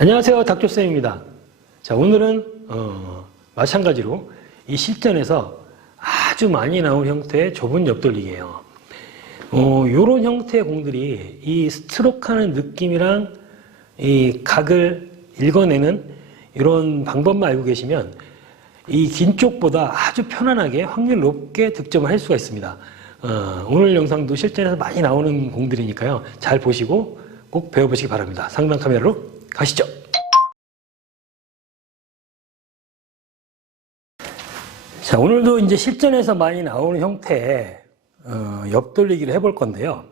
안녕하세요. 닥조쌤입니다. 자, 오늘은, 어, 마찬가지로 이 실전에서 아주 많이 나온 형태의 좁은 옆돌리기예요. 어, 요런 형태의 공들이 이 스트로크 하는 느낌이랑 이 각을 읽어내는 이런 방법만 알고 계시면 이 긴 쪽보다 아주 편안하게 확률 높게 득점을 할 수가 있습니다. 어, 오늘 영상도 실전에서 많이 나오는 공들이니까요. 잘 보시고 꼭 배워보시기 바랍니다. 상단 카메라로 가시죠. 자, 오늘도 이제 실전에서 많이 나오는 형태의 어, 옆돌리기를 해볼 건데요.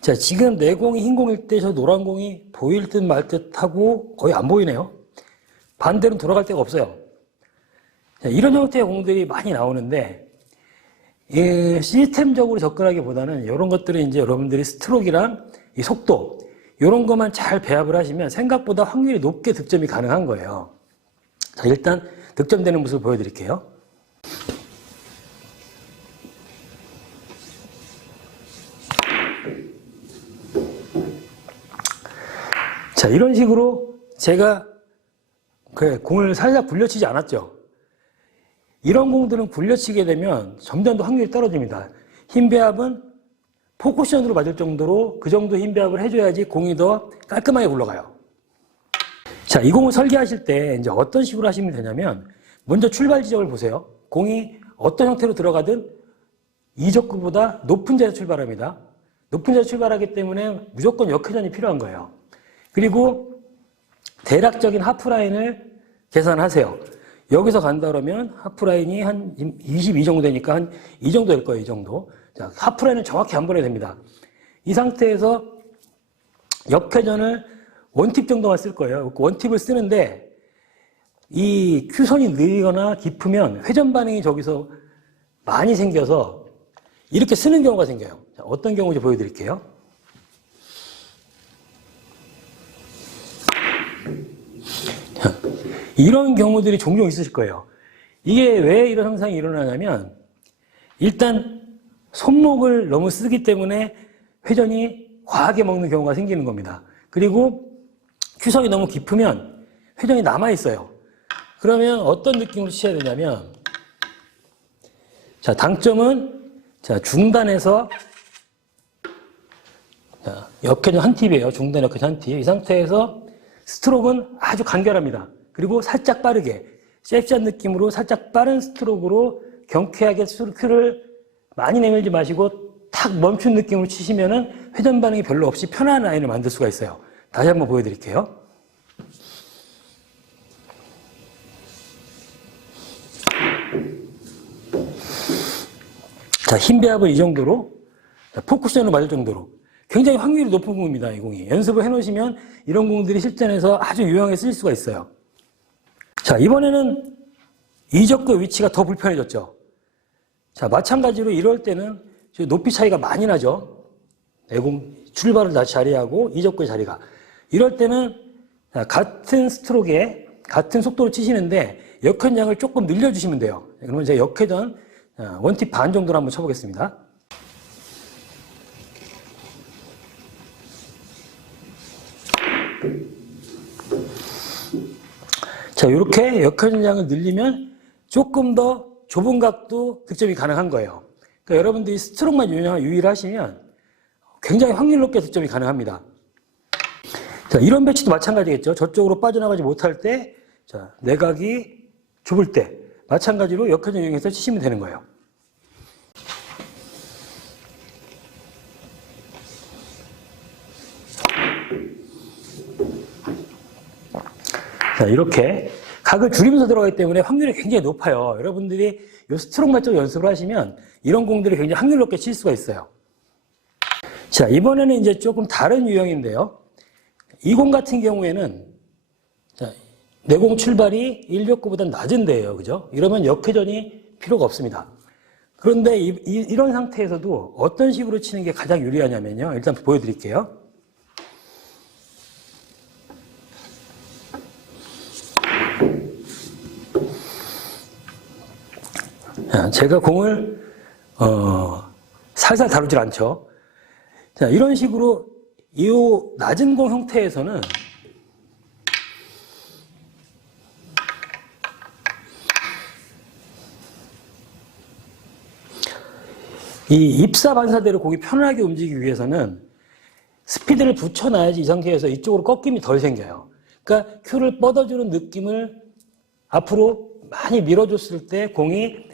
자, 지금 내 공이 흰 공일 때 저 노란 공이 보일 듯 말 듯 하고 거의 안 보이네요. 반대로 돌아갈 데가 없어요. 자, 이런 형태의 공들이 많이 나오는데, 이 시스템적으로 접근하기보다는 이런 것들은 이제 여러분들이 스트로크랑 이 속도, 이런 것만 잘 배합을 하시면 생각보다 확률이 높게 득점이 가능한 거예요. 자, 일단 득점되는 모습을 보여드릴게요. 자, 이런 식으로 제가 그 공을 살짝 굴려치지 않았죠. 이런 공들은 굴려치게 되면 점점 더 확률이 떨어집니다. 힘 배합은 포쿠션으로 맞을 정도로 그 정도 힘 배합을 해줘야지 공이 더 깔끔하게 굴러가요. 자, 이 공을 설계하실 때 이제 어떤 식으로 하시면 되냐면 먼저 출발 지점을 보세요. 공이 어떤 형태로 들어가든 이적구보다 높은 자리에서 출발합니다. 높은 자리에서 출발하기 때문에 무조건 역회전이 필요한 거예요. 그리고 대략적인 하프라인을 계산하세요. 여기서 간다 그러면 하프라인이 한 22 정도 되니까 한 이 정도 될 거예요, 이 정도. 자, 하프라인을 정확히 안 보내야 됩니다. 이 상태에서 역회전을 원팁 정도만 쓸 거예요. 원팁을 쓰는데 이 큐선이 느리거나 깊으면 회전 반응이 저기서 많이 생겨서 이렇게 쓰는 경우가 생겨요. 자, 어떤 경우인지 보여드릴게요. 이런 경우들이 종종 있으실 거예요. 이게 왜 이런 현상이 일어나냐면 일단 손목을 너무 쓰기 때문에 회전이 과하게 먹는 경우가 생기는 겁니다. 그리고 큐성이 너무 깊으면 회전이 남아 있어요. 그러면 어떤 느낌으로 치셔야 되냐면 자, 당점은 자, 중단에서 자, 역회전 한 팁이에요. 중단 역회전 한 팁. 이 상태에서 스트로크는 아주 간결합니다. 그리고 살짝 빠르게 섹시한 느낌으로 살짝 빠른 스트로크로 경쾌하게 큐를 많이 내밀지 마시고 탁 멈춘 느낌으로 치시면은 회전 반응이 별로 없이 편안한 라인을 만들 수가 있어요. 다시 한번 보여드릴게요. 자, 힘 배합은 이 정도로, 자, 포쿠션을 맞을 정도로 굉장히 확률이 높은 공입니다, 이 공이. 연습을 해 놓으시면 이런 공들이 실전에서 아주 유용하게 쓰일 수가 있어요. 자, 이번에는 이적구의 위치가 더 불편해졌죠. 자, 마찬가지로 이럴 때는 높이 차이가 많이 나죠. 내공 출발을 다시 자리하고 이적구의 자리가. 이럴 때는 같은 스트로크에 같은 속도로 치시는데 역회전량을 조금 늘려주시면 돼요. 그러면 제가 역회전 원팁 반 정도로 한번 쳐보겠습니다. 자, 이렇게 역회전량을 늘리면 조금 더 좁은 각도 득점이 가능한 거예요. 그러니까 여러분들이 스트로크만 유의하시면 굉장히 확률 높게 득점이 가능합니다. 자, 이런 배치도 마찬가지겠죠. 저쪽으로 빠져나가지 못할 때, 자, 내각이 좁을 때, 마찬가지로 역회전 이용해서 치시면 되는 거예요. 자, 이렇게 각을 줄이면서 들어가기 때문에 확률이 굉장히 높아요. 여러분들이 이 스트로크 맞쪽 연습을 하시면 이런 공들이 굉장히 확률 높게 칠 수가 있어요. 자, 이번에는 이제 조금 다른 유형인데요. 이 공 같은 경우에는 자, 내공 출발이 1력구보다 낮은데요. 그죠? 이러면 역회전이 필요가 없습니다. 그런데 이, 이, 이런 상태에서도 어떤 식으로 치는 게 가장 유리하냐면요. 일단 보여드릴게요. 예, 제가 공을 어, 살살 다루질 않죠. 자, 이런 식으로 이 낮은 공 형태에서는 이 입사 반사대로 공이 편하게 움직이기 위해서는 스피드를 붙여놔야지 이 상태에서 이쪽으로 꺾임이 덜 생겨요. 그러니까 큐를 뻗어주는 느낌을 앞으로 많이 밀어줬을 때 공이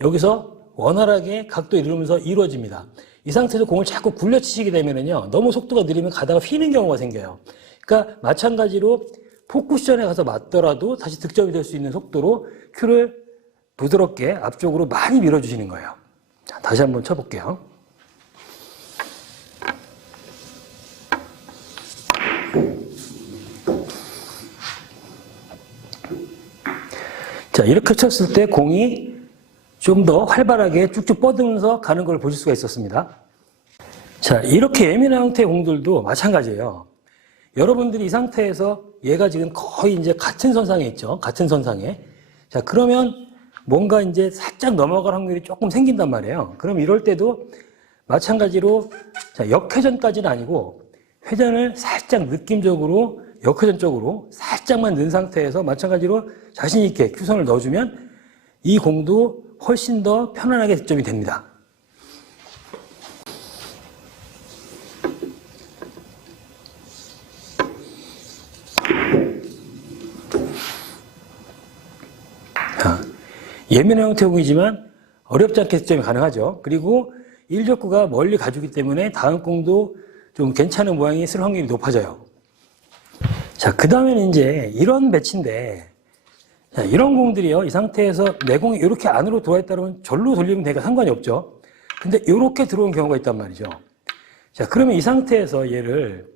여기서 원활하게 각도 이루면서 이루어집니다. 이 상태에서 공을 자꾸 굴려치시게 되면은요, 너무 속도가 느리면 가다가 휘는 경우가 생겨요. 그러니까 마찬가지로 포쿠션에 가서 맞더라도 다시 득점이 될 수 있는 속도로 큐를 부드럽게 앞쪽으로 많이 밀어주시는 거예요. 자, 다시 한번 쳐볼게요. 자, 이렇게 쳤을 때 공이 좀 더 활발하게 쭉쭉 뻗으면서 가는 걸 보실 수가 있었습니다. 자, 이렇게 예민한 형태의 공들도 마찬가지예요. 여러분들이 이 상태에서 얘가 지금 거의 이제 같은 선상에 있죠. 같은 선상에. 자, 그러면 뭔가 이제 살짝 넘어갈 확률이 조금 생긴단 말이에요. 그럼 이럴 때도 마찬가지로 자, 역회전까지는 아니고 회전을 살짝 느낌적으로 역회전 쪽으로 살짝만 넣은 상태에서 마찬가지로 자신 있게 큐선을 넣어주면 이 공도 훨씬 더 편안하게 득점이 됩니다. 자, 예민한 형태의 공이지만 어렵지 않게 득점이 가능하죠. 그리고 1족구가 멀리 가주기 때문에 다음 공도 좀 괜찮은 모양이 쓸 확률이 높아져요. 자, 그 다음에는 이제 이런 배치인데, 자, 이런 공들이요. 이 상태에서 내 공이 이렇게 안으로 들어와 있다 그러면 절로 돌리면 되니까 상관이 없죠. 근데 이렇게 들어온 경우가 있단 말이죠. 자, 그러면 이 상태에서 얘를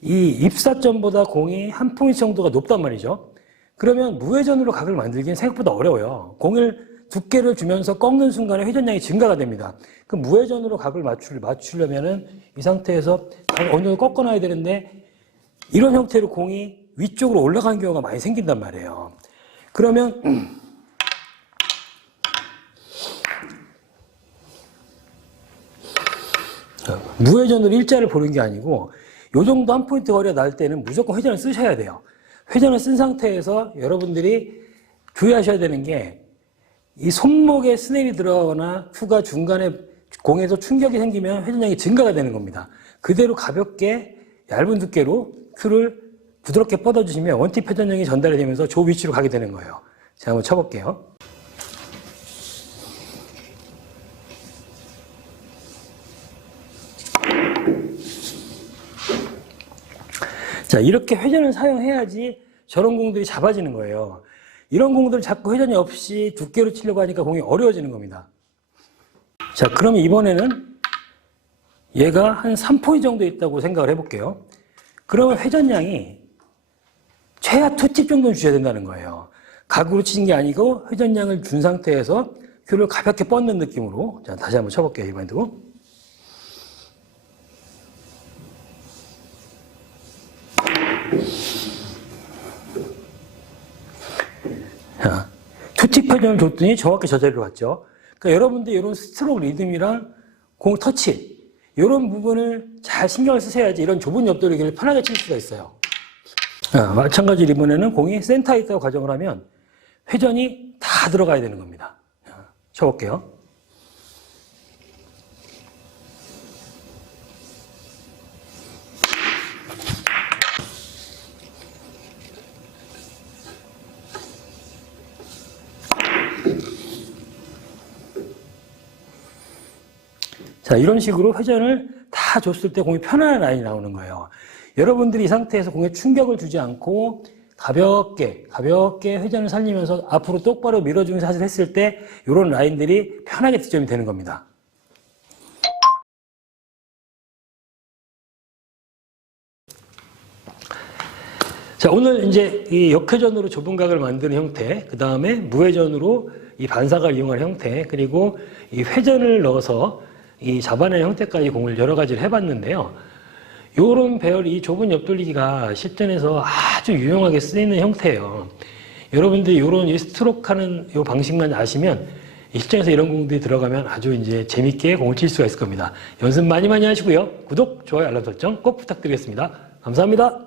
이 입사점보다 공이 한 포인트 정도가 높단 말이죠. 그러면 무회전으로 각을 만들기는 생각보다 어려워요. 공을 두께를 주면서 꺾는 순간에 회전량이 증가가 됩니다. 그 무회전으로 각을 맞추, 맞추려면은 이 상태에서 어느 정도 꺾어놔야 되는데 이런 형태로 공이 위쪽으로 올라가는 경우가 많이 생긴단 말이에요. 그러면 무회전으로 일자를 보는 게 아니고 요 정도 한 포인트 거리가 날 때는 무조건 회전을 쓰셔야 돼요. 회전을 쓴 상태에서 여러분들이 주의하셔야 되는 게 이 손목에 스냅이 들어가거나 큐가 중간에 공에서 충격이 생기면 회전량이 증가가 되는 겁니다. 그대로 가볍게 얇은 두께로 큐를 부드럽게 뻗어주시면 원팁 회전량이 전달이 되면서 저 위치로 가게 되는 거예요. 제가 한번 쳐볼게요. 자, 이렇게 회전을 사용해야지 저런 공들이 잡아지는 거예요. 이런 공들을 자꾸 회전이 없이 두께로 치려고 하니까 공이 어려워지는 겁니다. 자, 그럼 이번에는 얘가 한 3포인트 정도 있다고 생각을 해볼게요. 그러면 회전량이 최하 투팁 정도는 주셔야 된다는 거예요. 각으로 치는 게 아니고 회전량을 준 상태에서 큐를 가볍게 뻗는 느낌으로. 자, 다시 한번 쳐볼게요, 이번에도. 자, 투팁 회전을 줬더니 정확히 저 자리로 갔죠. 그러니까 여러분들 이런 스트로크 리듬이랑 공 터치, 이런 부분을 잘 신경을 쓰셔야지 이런 좁은 옆돌리기를 편하게 칠 수가 있어요. 아, 마찬가지로 이번에는 공이 센터에 있다고 가정을 하면 회전이 다 들어가야 되는 겁니다. 자, 쳐볼게요. 자, 이런 식으로 회전을 다 줬을 때 공이 편안한 라인이 나오는 거예요. 여러분들이 이 상태에서 공에 충격을 주지 않고 가볍게, 가볍게 회전을 살리면서 앞으로 똑바로 밀어주면서 사실 했을 때 이런 라인들이 편하게 득점이 되는 겁니다. 자, 오늘 이제 이 역회전으로 좁은 각을 만드는 형태, 그 다음에 무회전으로 이 반사각을 이용한 형태, 그리고 이 회전을 넣어서 이 잡아낸 형태까지 공을 여러 가지를 해봤는데요. 요런 배열, 이 좁은 옆돌리기가 실전에서 아주 유용하게 쓰이는 형태예요. 여러분들이 요런 이 스트로크 하는 요 방식만 아시면 실전에서 이런 공들이 들어가면 아주 이제 재밌게 공을 칠 수가 있을 겁니다. 연습 많이 많이 하시고요. 구독, 좋아요, 알람 설정 꼭 부탁드리겠습니다. 감사합니다.